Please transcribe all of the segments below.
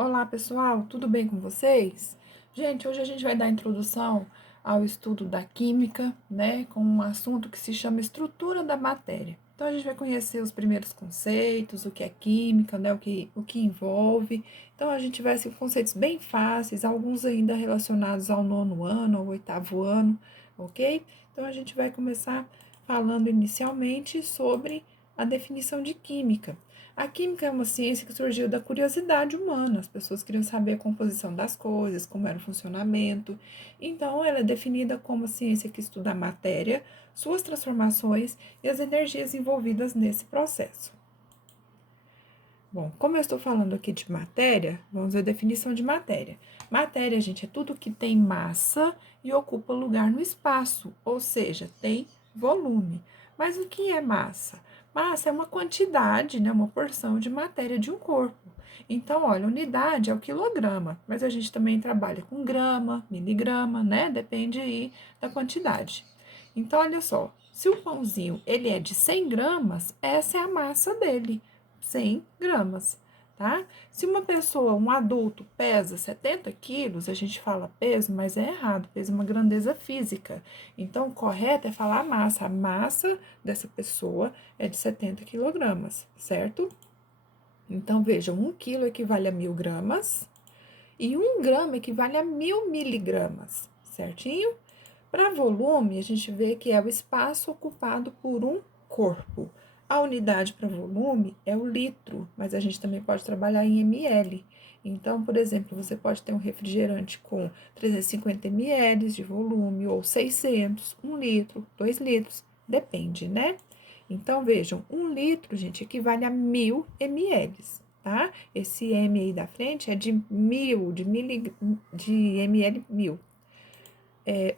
Olá, pessoal, tudo bem com vocês? Gente, hoje a gente vai dar introdução ao estudo da química, né, com um assunto que se chama estrutura da matéria. Então, a gente vai conhecer os primeiros conceitos, o que é química, né, o que envolve. Então, a gente vai ser conceitos bem fáceis, alguns ainda relacionados ao nono ano, ao oitavo ano, ok? Então, a gente vai começar falando inicialmente sobre a definição de química. A química é uma ciência que surgiu da curiosidade humana. As pessoas queriam saber a composição das coisas, como era o funcionamento. Então, ela é definida como a ciência que estuda a matéria, suas transformações e as energias envolvidas nesse processo. Bom, como eu estou falando aqui de matéria, vamos ver a definição de matéria. Matéria, gente, é tudo que tem massa e ocupa lugar no espaço, ou seja, tem volume. Mas o que é massa? Massa é uma quantidade, né, uma porção de matéria de um corpo. Então, olha, unidade é o quilograma, mas a gente também trabalha com grama, miligrama, né? Depende aí da quantidade. Então, olha só, se o pãozinho ele é de 100 gramas, essa é a massa dele. 100 gramas, tá? Se uma pessoa, um adulto, pesa 70 quilos, a gente fala peso, mas é errado, peso é uma grandeza física. Então, o correto é falar massa. A massa dessa pessoa é de 70 quilogramas, certo? Então, vejam, 1 quilo equivale a 1.000 gramas e 1 grama equivale a 1.000 miligramas, certinho? Para volume, a gente vê que é o espaço ocupado por um corpo. A unidade para volume é o litro, mas a gente também pode trabalhar em ml. Então, por exemplo, você pode ter um refrigerante com 350 ml de volume, ou 600, 1 litro, 2 litros, depende, né? Então, vejam, 1 litro, gente, equivale a 1.000 ml, tá? Esse M aí da frente é de mil, de ml, mil.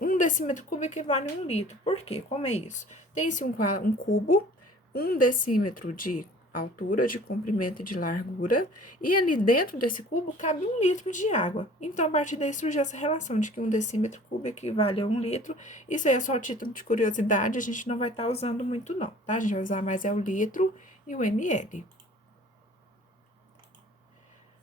1 decímetro cúbico equivale a 1 litro. Por quê? Como é isso? Tem-se um cubo, 1 decímetro de altura, de comprimento e de largura, e ali dentro desse cubo cabe 1 litro de água. Então, a partir daí surgiu essa relação de que 1 decímetro cúbico equivale a 1 litro. Isso aí é só título de curiosidade, a gente não vai estar usando muito não, tá? A gente vai usar mais o litro e o ml.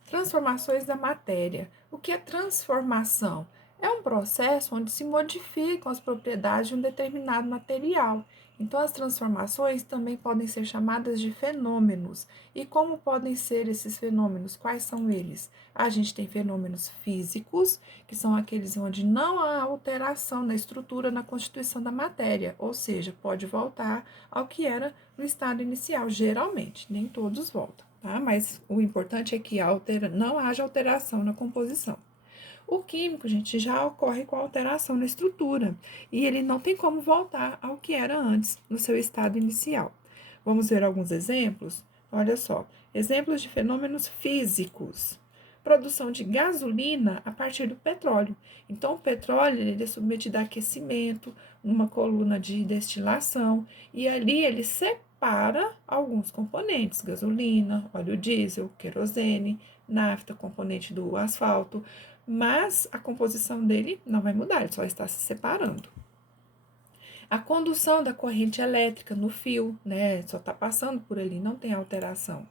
Transformações da matéria. O que é transformação? É um processo onde se modificam as propriedades de um determinado material. Então, as transformações também podem ser chamadas de fenômenos. E como podem ser esses fenômenos? Quais são eles? A gente tem fenômenos físicos, que são aqueles onde não há alteração na estrutura, na constituição da matéria, ou seja, pode voltar ao que era no estado inicial, geralmente, nem todos voltam. Tá? Mas o importante é que não haja alteração na composição. O químico, gente, já ocorre com alteração na estrutura e ele não tem como voltar ao que era antes, no seu estado inicial. Vamos ver alguns exemplos? Olha só, exemplos de fenômenos físicos. Produção de gasolina a partir do petróleo. Então, o petróleo ele é submetido a aquecimento, numa coluna de destilação, e ali ele separa alguns componentes: gasolina, óleo diesel, querosene, nafta, componente do asfalto, mas a composição dele não vai mudar, ele só está se separando. A condução da corrente elétrica no fio, né, só está passando por ali, não tem alteração.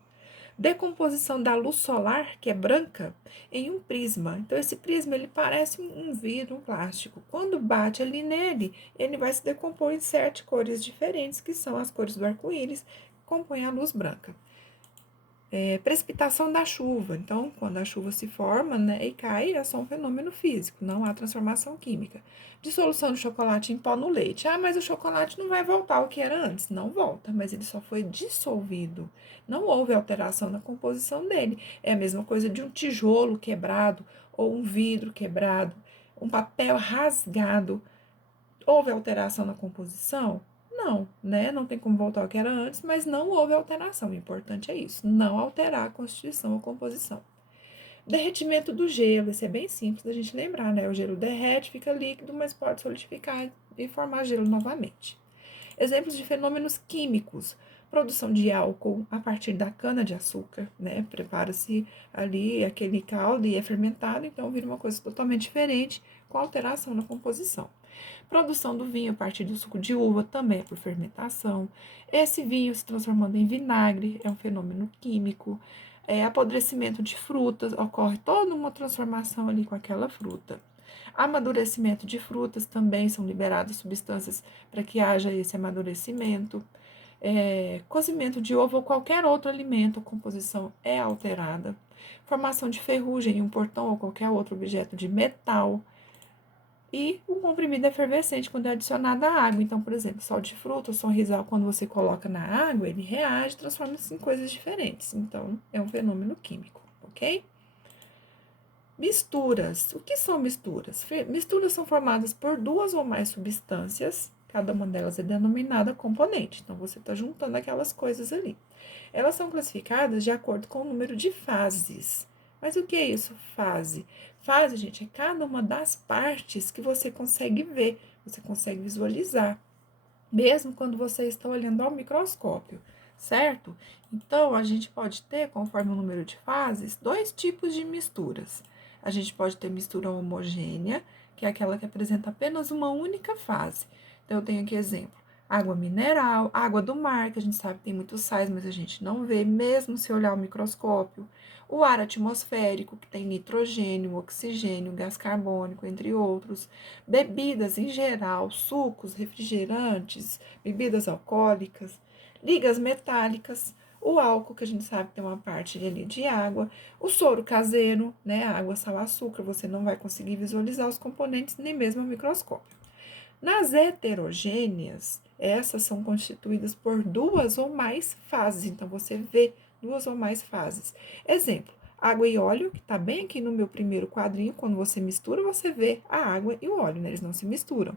Decomposição da luz solar, que é branca, em um prisma. Então, esse prisma, ele parece um vidro, um plástico. Quando bate ali nele, ele vai se decompor em 7 cores diferentes, que são as cores do arco-íris, que compõem a luz branca. Precipitação da chuva. Então, quando a chuva se forma, né, e cai, é só um fenômeno físico, não há transformação química. Dissolução de chocolate em pó no leite. Ah, mas o chocolate não vai voltar ao que era antes. Não volta, mas ele só foi dissolvido. Não houve alteração na composição dele. É a mesma coisa de um tijolo quebrado ou um vidro quebrado, um papel rasgado. Houve alteração na composição? Não, né? Não tem como voltar ao que era antes, mas não houve alteração. O importante é isso, não alterar a constituição ou composição. Derretimento do gelo, isso é bem simples da gente lembrar, né? O gelo derrete, fica líquido, mas pode solidificar e formar gelo novamente. Exemplos de fenômenos químicos: produção de álcool a partir da cana-de-açúcar, né? Prepara-se ali aquele caldo e é fermentado, então vira uma coisa totalmente diferente, com alteração na composição. Produção do vinho a partir do suco de uva também é por fermentação. Esse vinho se transformando em vinagre é um fenômeno químico. Apodrecimento de frutas, ocorre toda uma transformação ali com aquela fruta. Amadurecimento de frutas também são liberadas substâncias para que haja esse amadurecimento. Cozimento de ovo ou qualquer outro alimento, a composição é alterada. Formação de ferrugem em um portão ou qualquer outro objeto de metal. E o comprimido efervescente quando é adicionado à água. Então, por exemplo, sal de fruta, o sonrisal, quando você coloca na água, ele reage, transforma-se em coisas diferentes. Então, é um fenômeno químico, ok? Misturas. O que são misturas? Misturas são formadas por duas ou mais substâncias, cada uma delas é denominada componente. Então, você está juntando aquelas coisas ali. Elas são classificadas de acordo com o número de fases. Mas o que é isso, fase? Fase, gente, é cada uma das partes que você consegue ver, você consegue visualizar, mesmo quando você está olhando ao microscópio, certo? Então, a gente pode ter, conforme o número de fases, dois tipos de misturas. A gente pode ter mistura homogênea, que é aquela que apresenta apenas uma única fase. Então, eu tenho aqui exemplo: água mineral, água do mar, que a gente sabe que tem muitos sais, mas a gente não vê, mesmo se olhar o microscópio. O ar atmosférico, que tem nitrogênio, oxigênio, gás carbônico, entre outros. Bebidas em geral, sucos, refrigerantes, bebidas alcoólicas. Ligas metálicas. O álcool, que a gente sabe que tem uma parte ali de água. O soro caseiro, né? Água, sal, açúcar. Você não vai conseguir visualizar os componentes nem mesmo ao microscópio. Nas heterogêneas, essas são constituídas por duas ou mais fases. Então, você vê duas ou mais fases. Exemplo: água e óleo, que está bem aqui no meu primeiro quadrinho. Quando você mistura, você vê a água e o óleo, né? Eles não se misturam.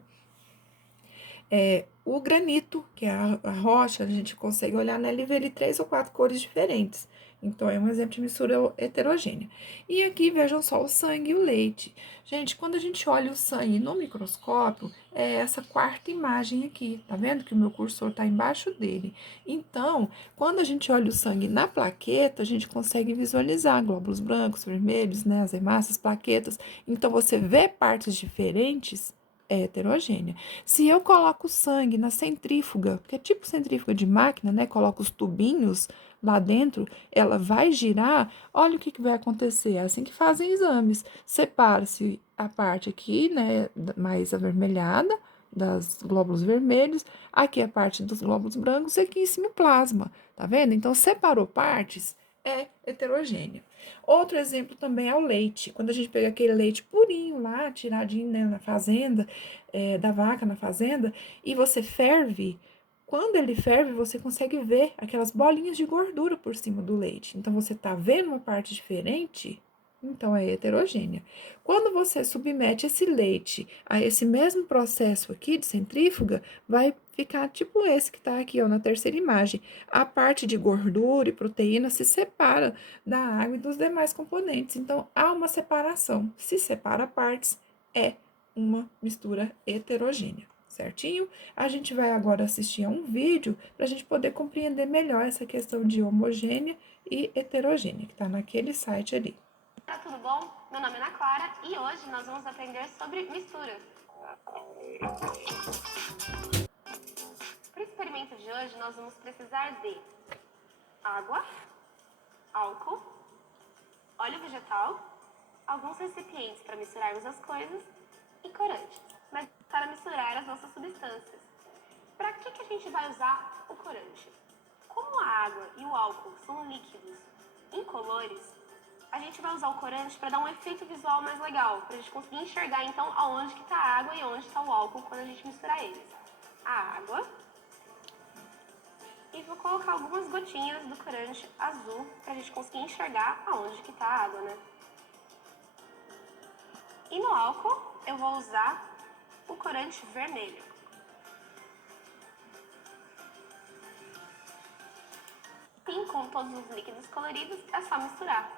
O granito, que é a rocha, a gente consegue olhar nela e ver ali 3 ou 4 cores diferentes. Então, é um exemplo de mistura heterogênea. E aqui, vejam só, o sangue e o leite. Gente, quando a gente olha o sangue no microscópio, é essa quarta imagem aqui. Tá vendo que o meu cursor está embaixo dele? Então, quando a gente olha o sangue na plaqueta, a gente consegue visualizar glóbulos brancos, vermelhos, né, as hemácias, plaquetas. Então, você vê partes diferentes, é heterogênea. Se eu coloco sangue na centrífuga, que é tipo centrífuga de máquina, né? Coloco os tubinhos lá dentro, ela vai girar. Olha o que vai acontecer. É assim que fazem exames. Separa-se a parte aqui, né? Mais avermelhada, das glóbulos vermelhos. Aqui é a parte dos glóbulos brancos e aqui em cima o plasma. Tá vendo? Então, separou partes, é heterogênea. Outro exemplo também é o leite. Quando a gente pega aquele leite purinho lá, tiradinho, né, na fazenda, da vaca na fazenda, e você ferve, quando ele ferve, você consegue ver aquelas bolinhas de gordura por cima do leite. Então, você tá vendo uma parte diferente? Então, é heterogênea. Quando você submete esse leite a esse mesmo processo aqui de centrífuga, vai ficar tipo esse que tá aqui, ó, na terceira imagem. A parte de gordura e proteína se separa da água e dos demais componentes. Então, há uma separação. Se separa partes, é uma mistura heterogênea, certinho? A gente vai agora assistir a um vídeo para a gente poder compreender melhor essa questão de homogênea e heterogênea, que está naquele site ali. Olá, tudo bom? Meu nome é Ana Clara e hoje nós vamos aprender sobre misturas. Para o experimento de hoje, nós vamos precisar de água, álcool, óleo vegetal, alguns recipientes para misturarmos as coisas e corante, mas para misturar as nossas substâncias. Para que a gente vai usar o corante? Como a água e o álcool são líquidos incolores, a gente vai usar o corante para dar um efeito visual mais legal, para a gente conseguir enxergar então aonde que está a água e onde está o álcool quando a gente misturar eles. A água. E vou colocar algumas gotinhas do corante azul para a gente conseguir enxergar aonde que está a água, né? E no álcool eu vou usar o corante vermelho. Assim, com todos os líquidos coloridos, é só misturar.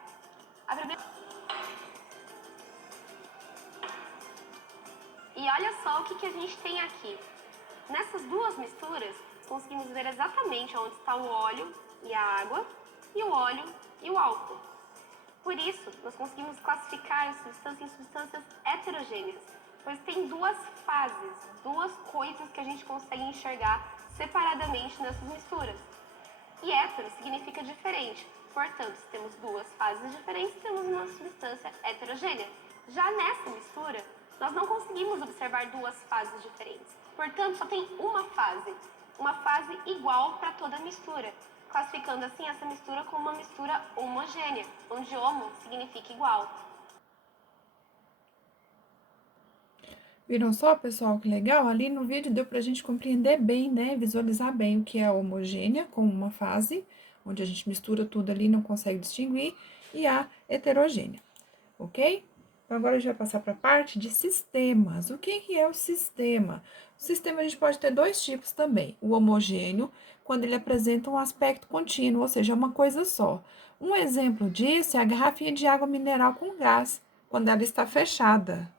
E olha só o que a gente tem aqui. Nessas duas misturas, conseguimos ver exatamente onde está o óleo e a água, e o óleo e o álcool. Por isso, nós conseguimos classificar as substâncias em substâncias heterogêneas, pois tem duas fases, duas coisas que a gente consegue enxergar separadamente nessas misturas. E hétero significa diferente, Portanto, se temos duas fases diferentes, temos uma substância heterogênea. Já nessa mistura, nós não conseguimos observar duas fases diferentes. Portanto, só tem uma fase igual para toda a mistura, classificando assim essa mistura como uma mistura homogênea, onde homo significa igual. Viram só, pessoal, que legal? Ali no vídeo deu para a gente compreender bem, né? Visualizar bem o que é a homogênea, como uma fase, onde a gente mistura tudo ali, não consegue distinguir, e a heterogênea, ok? Então, agora a gente vai passar para a parte de sistemas. O que é o sistema? O sistema a gente pode ter dois tipos também. O homogêneo, quando ele apresenta um aspecto contínuo, ou seja, uma coisa só. Um exemplo disso é a garrafinha de água mineral com gás, quando ela está fechada,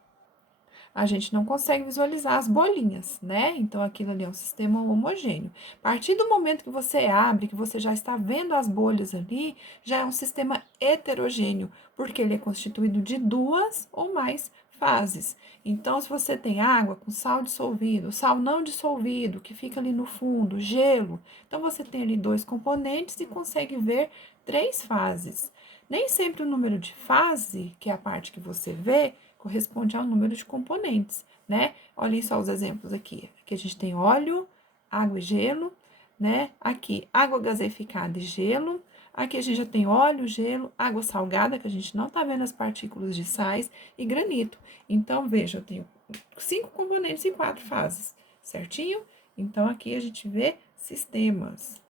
a gente não consegue visualizar as bolinhas, né? Então, aquilo ali é um sistema homogêneo. A partir do momento que você abre, que você já está vendo as bolhas ali, já é um sistema heterogêneo, porque ele é constituído de duas ou mais fases. Então, se você tem água com sal dissolvido, sal não dissolvido, que fica ali no fundo, gelo, então você tem ali dois componentes e consegue ver três fases. Nem sempre o número de fase, que é a parte que você vê, corresponde ao número de componentes, né? Olhem só os exemplos aqui. Aqui a gente tem óleo, água e gelo, né? Aqui, água gaseificada e gelo. Aqui a gente já tem óleo, gelo, água salgada, que a gente não tá vendo as partículas de sais, e granito. Então, veja, eu tenho 5 componentes e 4 fases, certinho? Então, aqui a gente vê sistemas.